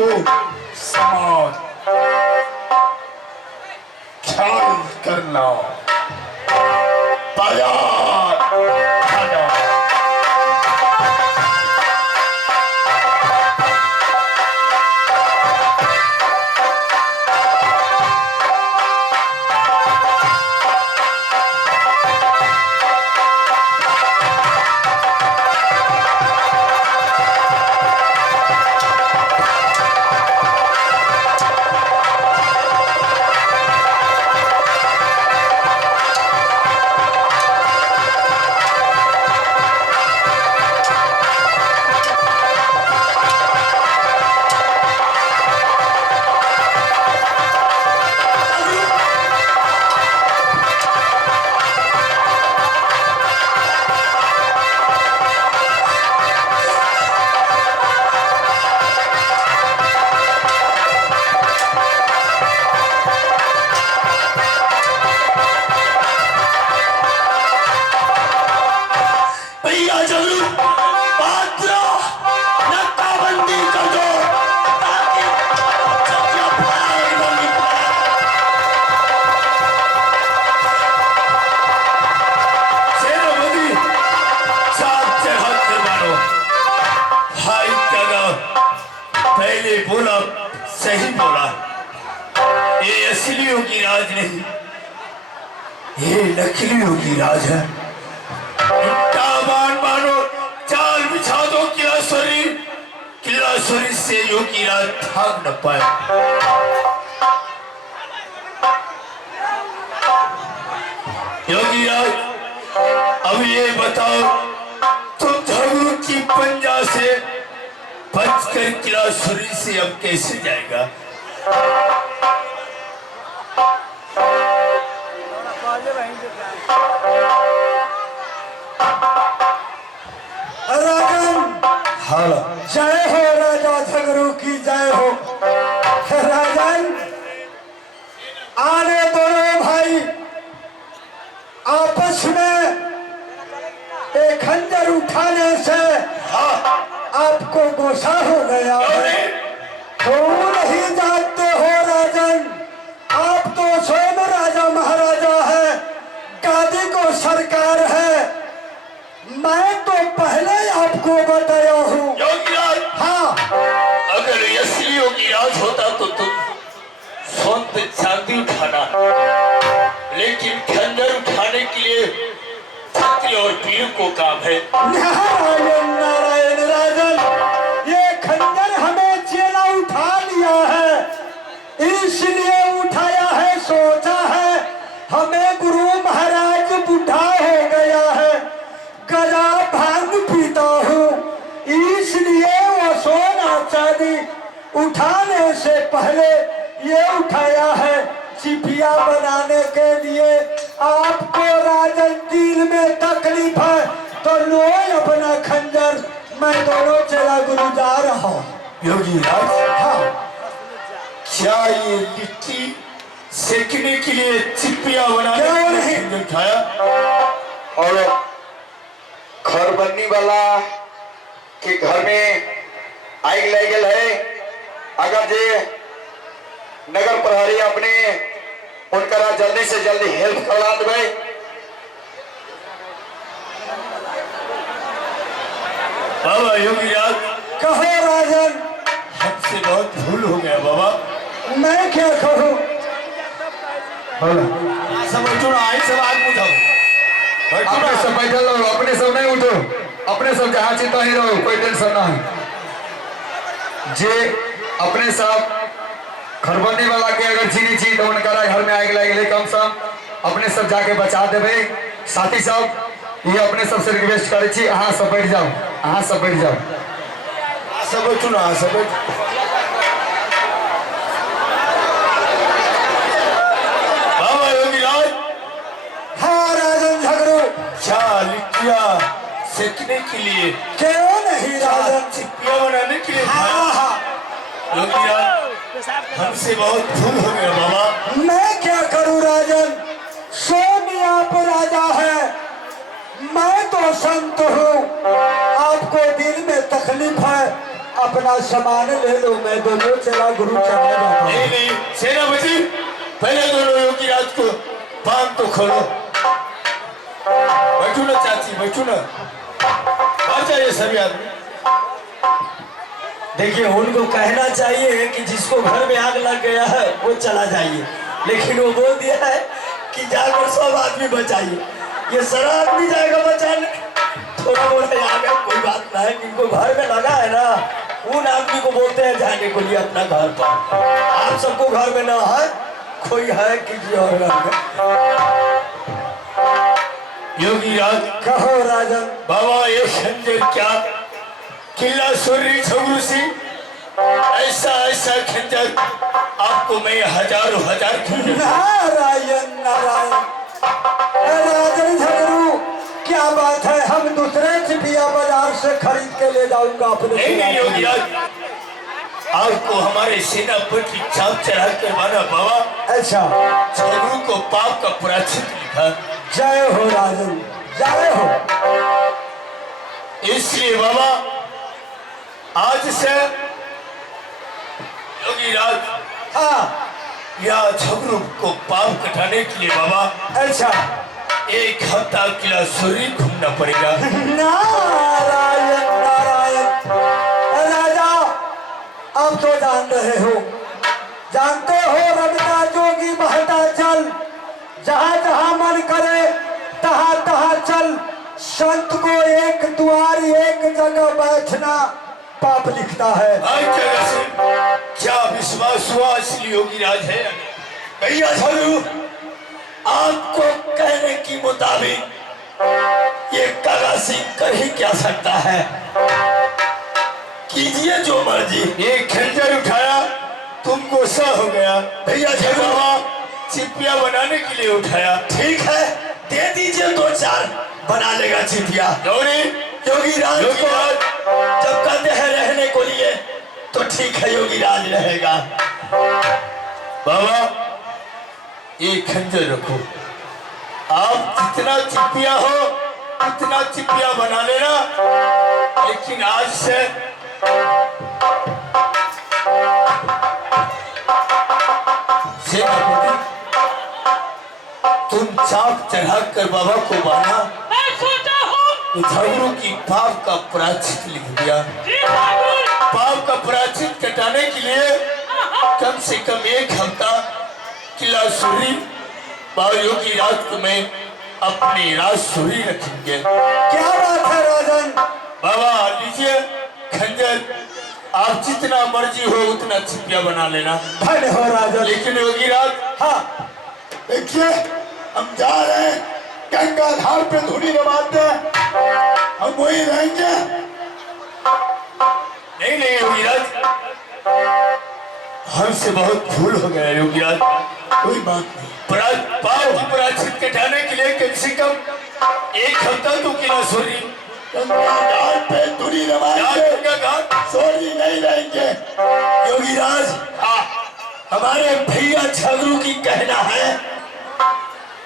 को समान ख्याल करना। तैयार खाना। बोला सही बोला। ये असलियों की राज नहीं, ये नकलियों की राज है। मानो चाल बिछा दो किलासुरी से यो की राज भाग न पाए। योगी राज अब ये बताओ, तुम धर्म की पंजा से बचकर किलासुरी से अब कैसे जाएगा? राजन, जय हो राजा झगड़ू की जय हो। राजन, आने दोनों भाई आपस में एक खंजर उठाने से आपको गोसा हो गया है। तो नहीं जानते हो राजन, आप तो स्वयं राजा महाराजा है, गादी को सरकार है। मैं तो पहले आपको बताया हूँ। हाँ, अगर असली योगी राज होता तो तुम सोन पे चांदी उठाना, लेकिन खंजर उठाने के लिए छात्री और पीर को काम है। नारायण नारायण राजन, ये खंजर हमें चेला उठा लिया है, इसलिए उठाया है। सोचा है हमें गुरु महाराज बुढ़ा हो गया है, गला भांग पीता हूँ, इसलिए वो सोना चांदी उठाने से पहले ये उठाया है। चिपिया बनाने के लिए आपको राजन दिल में तकलीफ है तो लो अपना खंजर, मैं दोनों चला गुरु जा रहा हूँ। योगी राज, हाँ, क्या ये लिट्टी सेकने के लिए चिपिया बनाने क्यों नहीं उठाया? और घर बनने वाला के घर में आग लग गल है। अगर जे नगर प्रहरी अपने उनका जल्दी से जल्दी हेल्प करवा देवे। बाबा योगी राज, कहो राजन, हमसे बहुत भूल हो गया बाबा। मैं क्या कहूँ? सब बैठो ना, आई सब आग बुझाओ। अपने सब बैठे रहो, अपने सब नहीं उठो, अपने सब जहाँ चिंता ही रहो, कोई टेंशन ना है। जे अपने सब घर बनने वाला के अगर चीनी चीज तो उनका घर में आग लगे, कम से कम अपने सब जाके बचा देवे। साथी सब ये अपने सबसे रिक्वेस्ट करे छी, अहाँ सब बैठ जाओ, अहाँ सब बैठ जाओ, सब बैठो ना, सब बैठ। बाबा योगी राज, हाँ राजन झगड़ू, क्या लिट्टिया सेकने के लिए, क्यों नहीं राजन? चिपिया बनाने के लिए हाँ हाँ, योगी राज, हमसे बहुत भूल हो गया बाबा। मैं क्या करूं राजन, स्वयं आप राजा है, मैं तो संत हूँ। आपको दिल में तकलीफ है, अपना सामान ले लो, मैं दोनों चला गुरु चला जाता हूँ। नहीं सेनापति, पहले दोनों योगी राज को बांध तो खोलो। बैठो ना चाची, बैठो ना, आ जाइए सभी आदमी। देखिए उनको कहना चाहिए कि जिसको घर में आग लग गया है वो चला जाइए, लेकिन वो बोल दिया है कि जाकर सब आदमी बचाइए। ये सारा आदमी जाएगा बचाने, थोड़ा बहुत आगे कोई बात ना है। इनको घर में लगा है ना, उन आदमी को बोलते हैं जाने को लिए अपना घर पर। आप सबको घर में ना है, कोई है किसी और घर में। योगी राज, कहो राजन। बाबा ये खंजर क्या किला सूर्य झगड़ू सिंह, ऐसा ऐसा खंजर आपको मैं हजारों हजार खंजर। नारायण नारायण। राजन झगड़ू, क्या बात है, हम दूसरे चिपिया बाजार से खरीद के ले जाऊंगा अपने। नहीं योगी राज, आपको हमारे सेनापति चाप चढ़ा के माना बाबा। अच्छा, झगड़ू को पाप का प्रायश्चित लिखा। जय हो राजन, जय हो। इसलिए बाबा आज से योगी राज, हाँ, या झगड़ू को पाप कटाने के लिए बाबा अच्छा, एक हफ्ता किला सूर्य घूमना पड़ेगा। नारायण नारायण। राजा, अब तो जान रहे हो, जानते हो रविता जोगी बहता चल, जहाँ जहाँ मन करे तहाँ तहाँ चल। संत को एक द्वार एक जगह बैठना पाप लिखता है। हर जगह से क्या विश्वास हुआ असली योगी राज है? भैया झगड़ू, आपको कहने की मुताबिक ये कागा सिंह कर ही क्या सकता है, कीजिए जो मर्जी। ये खंजर उठाया तुमको सा हो गया। भैया झगड़ू, बाबा चिपिया बनाने के लिए उठाया। ठीक है, दे दीजिए, दो चार बना लेगा चिपिया। योगी राज योगी को राज, जब कहते हैं रहने को लिए तो ठीक है, योगी राज रहेगा। बाबा ये खंजर रखो, आप जितना चिपिया हो उतना चिपिया बना लेना, लेकिन आज से सेनापति तुम चाप चढ़ाकर बाबा को बांधा, तो झगड़ू की पाप का प्रायश्चित लिख दिया। पाप का प्रायश्चित कटाने के लिए कम से कम एक हफ्ता किला सूरी बाबा योगी राज को मैं अपनी राज सूरी रखेंगे। क्या बात है राजन। बाबा लीजिए खंजर, आप जितना मर्जी हो उतना छिपिया बना लेना। धन्य हो राजन। लेकिन योगी राज, हाँ, देखिए हम जा रहे हैं, गंगा धार पे धूनी रमाते हैं, हम वही रहेंगे। नहीं योगी राज, हमसे बहुत भूल हो गया योगी राज। कोई बात नहीं, पाप की प्रायश्चित कटाने के लिए कम से कम एक हफ्ता तो किला सूरी गंगा घाट पे धूनी रमाएंगे, घाट सोरी नहीं रहेंगे। योगी राज, हमारे भैया झगड़ू की कहना है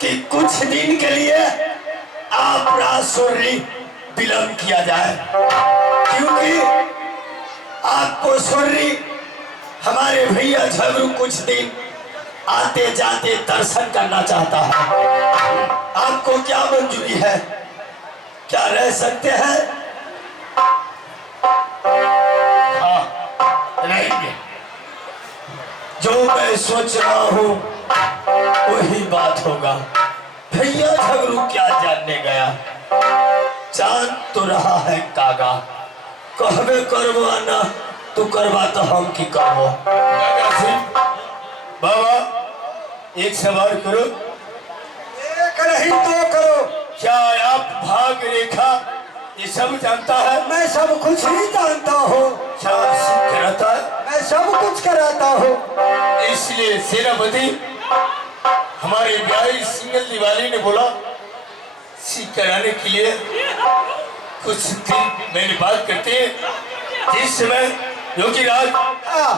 कि कुछ दिन के लिए आप राजसूरी विलंब किया जाए, क्योंकि आपको सूरी हमारे भैया झगड़ू कुछ दिन आते जाते दर्शन करना चाहता है। आपको क्या मंजूरी है, क्या रह सकते हैं? रहेंगे। जो मैं सोच रहा हूँ वही बात होगा। भैया झगड़ू क्या जानने गया, जान तो रहा है कागा, कहबे करबो ना तू करवा तो हम की करबो। बाबा एक सवाल करो, एक नहीं दो करो। क्या आप भाग रेखा ये सब जानता है? मैं सब कुछ ही जानता हूँ, क्या सिद्ध कराता है? मैं सब कुछ कराता हूँ। इसलिए सेनापति हमारे ब्याही सिंगल दिवाली ने बोला सीख कराने के लिए कुछ दिन मैंने बात करते हैं। जिस समय योगी राज हाँ,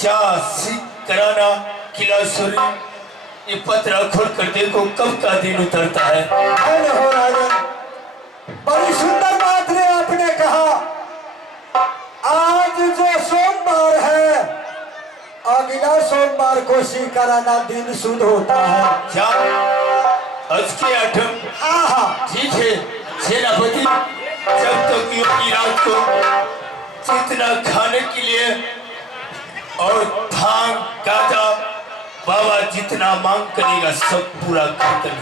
क्या सीख कराना किला सूरी, ये पत्र खोल कर देखो कब का दिन उतरता है। धन्य हो राजन, बड़ी सुंदर बात ने आपने कहा। आज सोमवार है, अगला सोमवार को शिकाराना दिन शुद्ध होता है। क्या आज के आठम? हाँ, ठीक है सेनापति, जब तक योगी राज को जितना खाने के लिए और भांग गाजा बाबा जितना मांग करेगा सब पूरा कर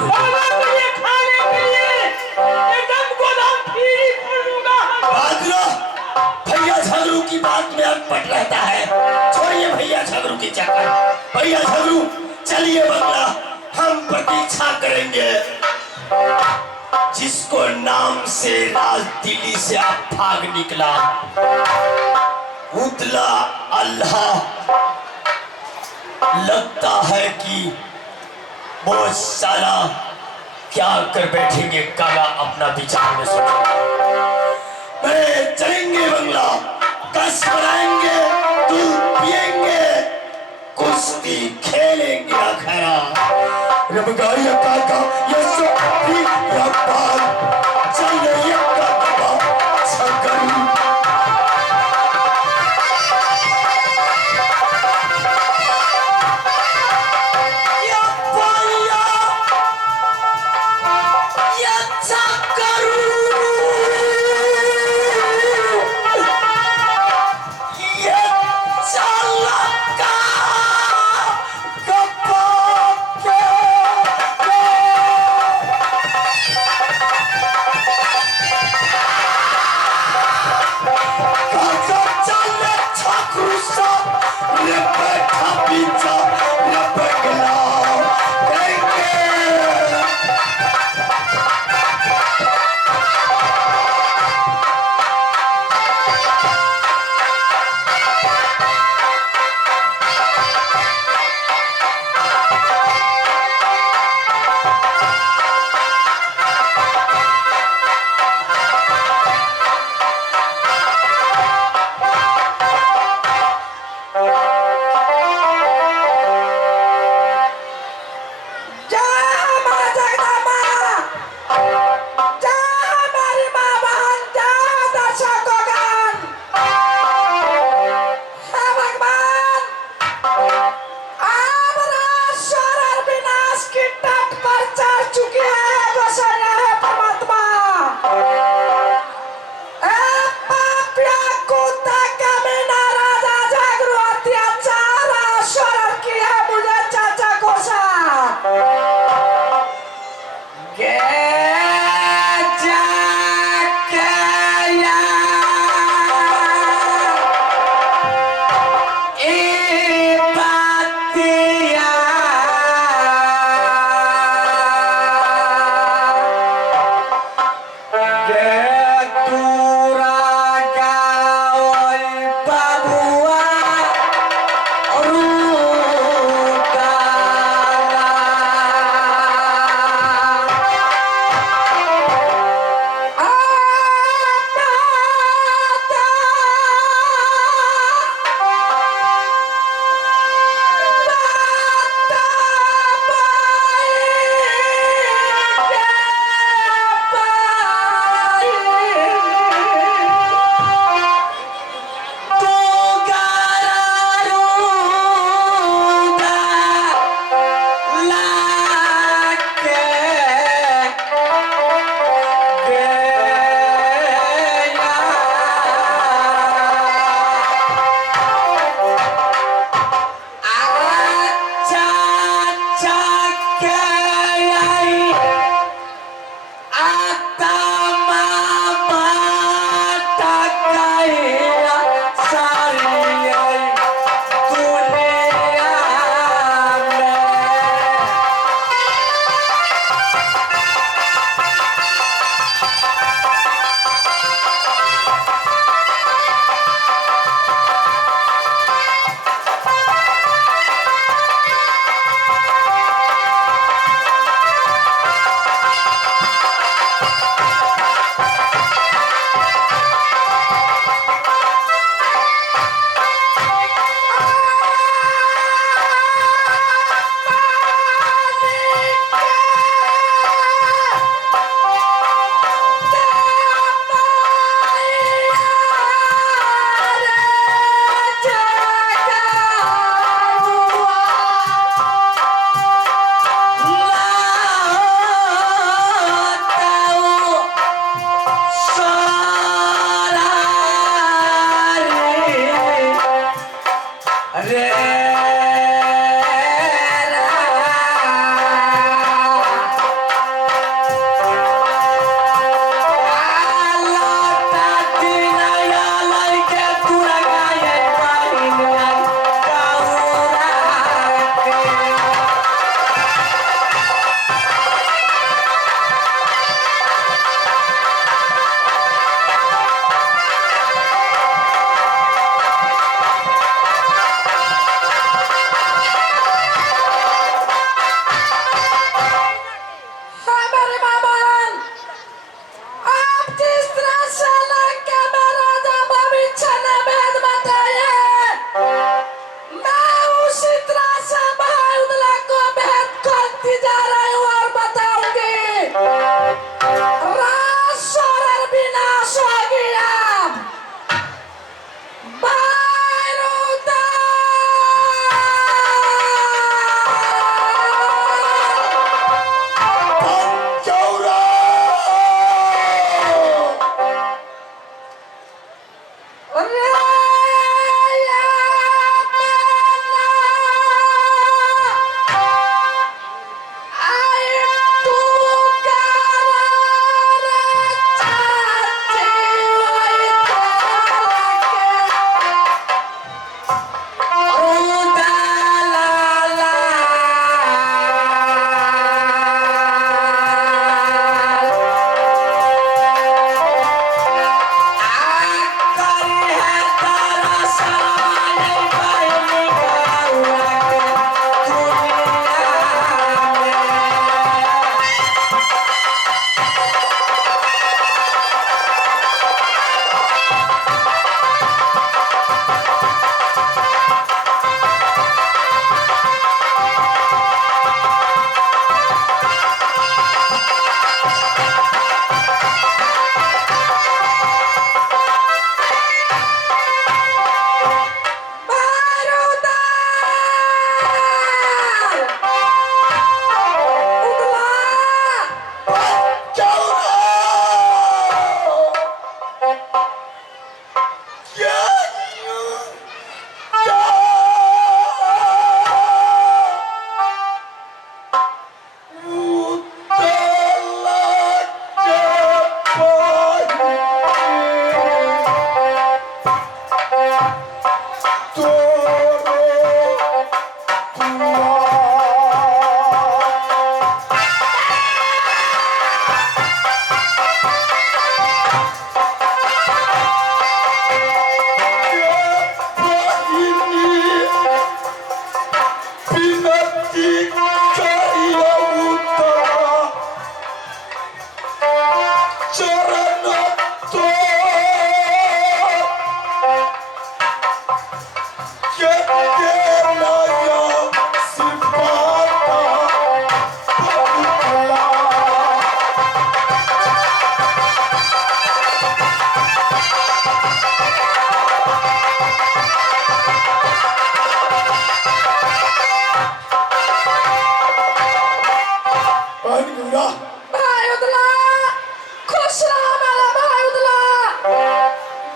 भैया झगड़ू की बात में अटपट रहता है। छोड़िए भैया झगड़ू की चक्कर। भैया झगड़ू चलिए बंगला, हम प्रतीक्षा करेंगे जिसको नाम से राज दिल्ली से आप भाग निकला, उतला अल्लाह। लगता है कि वो साला क्या कर बैठेंगे, काला अपना विचार में सोचेगा। मैं चलेंगे बंगला, कस बनाएंगे, दूध पिएंगे, कुश्ती खेलेंगे अखाड़ा। रबगारी का ये सब भी रब्बान चल रही है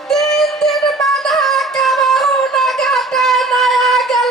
दिन दिन मना कबहू न घटे नया गल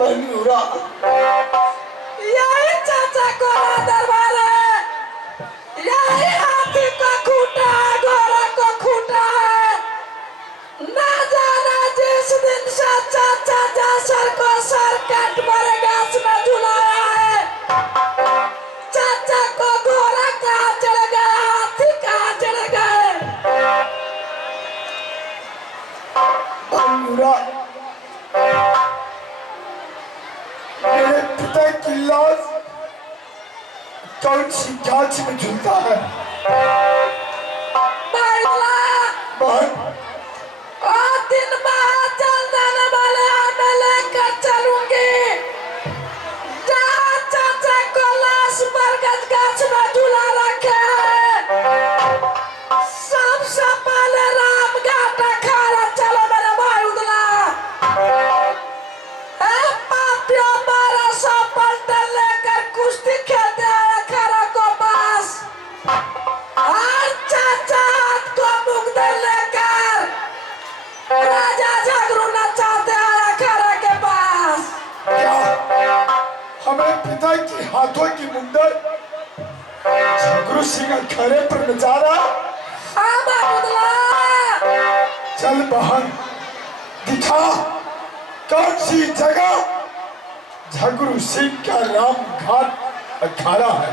बंगूरा यही चाचा गोरा दरबार है, यही हाथी का खूंटा है, घोड़ा का खूंटा है। ना जाना जिस दिन से चाचा जासर को सर काट मारे घास में झुलाया है। चाचा को घोड़ा कहाँ चढ़ गए, हाथी कहाँ चढ़ गए? बंगूरा मेरे पिता की लाश कौन सी गाछ में झूलता है? बाइला, बहन और दिन बाहर चल जाने वाले हमें लेकर चलूंगी। जहाँ चाचा को लाश बरगद गाछ में झूला रखे हैं, सबसे पहले राम घाट अखाड़ा चलो मेरे भाई उदला। ए पापियों, 1200 पलटन लेकर कुश्ती खेलते हैं अखाड़ा को पास। और चाचा हाथ को मुग्धे लेकर राजा झगड़ू नचाते हैं अखाड़ा के पास। क्या हमें पिता की हाथों की मुंडर झगड़ू सिंह खड़े पर नचा रहा? हाँ बाबूदला, चल बहन दिखा कौन सी जगह झगड़ू सिंह का राम घाट अखाड़ा है।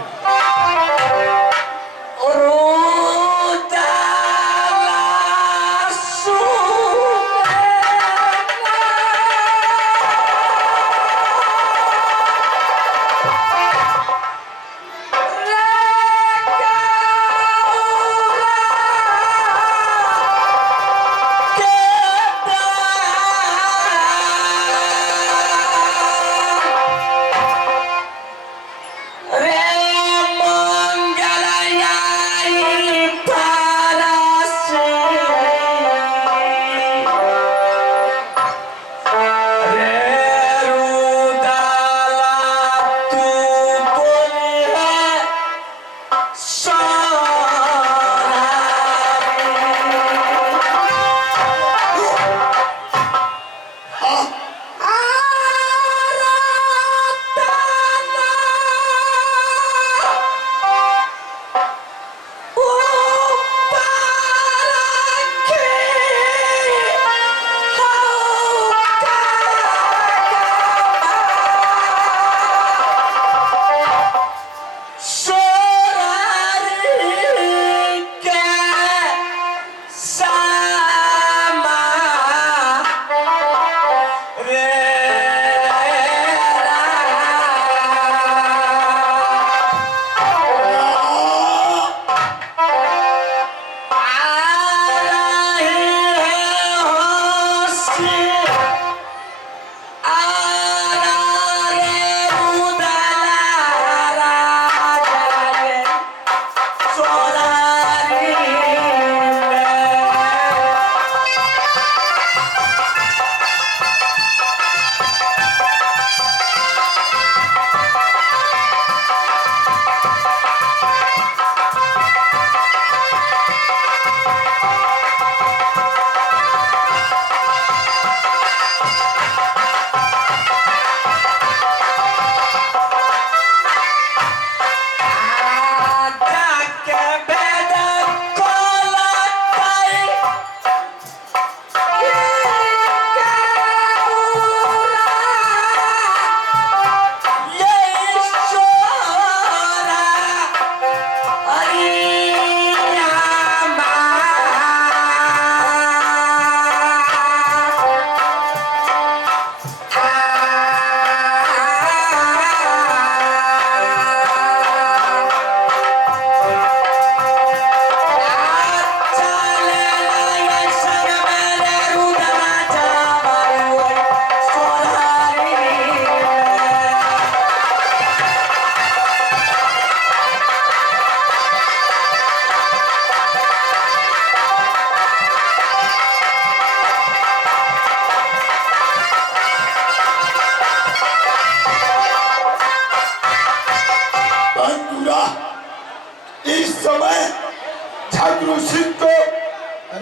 झगड़ू सिंह को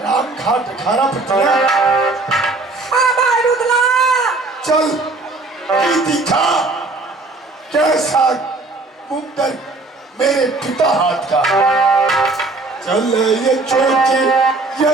राम घाट अखाड़ा पर चला। हाँ भाई रुदला, चल कि दिखा कैसा मुंडन मेरे पिता हाथ का। चल ये चौकी ये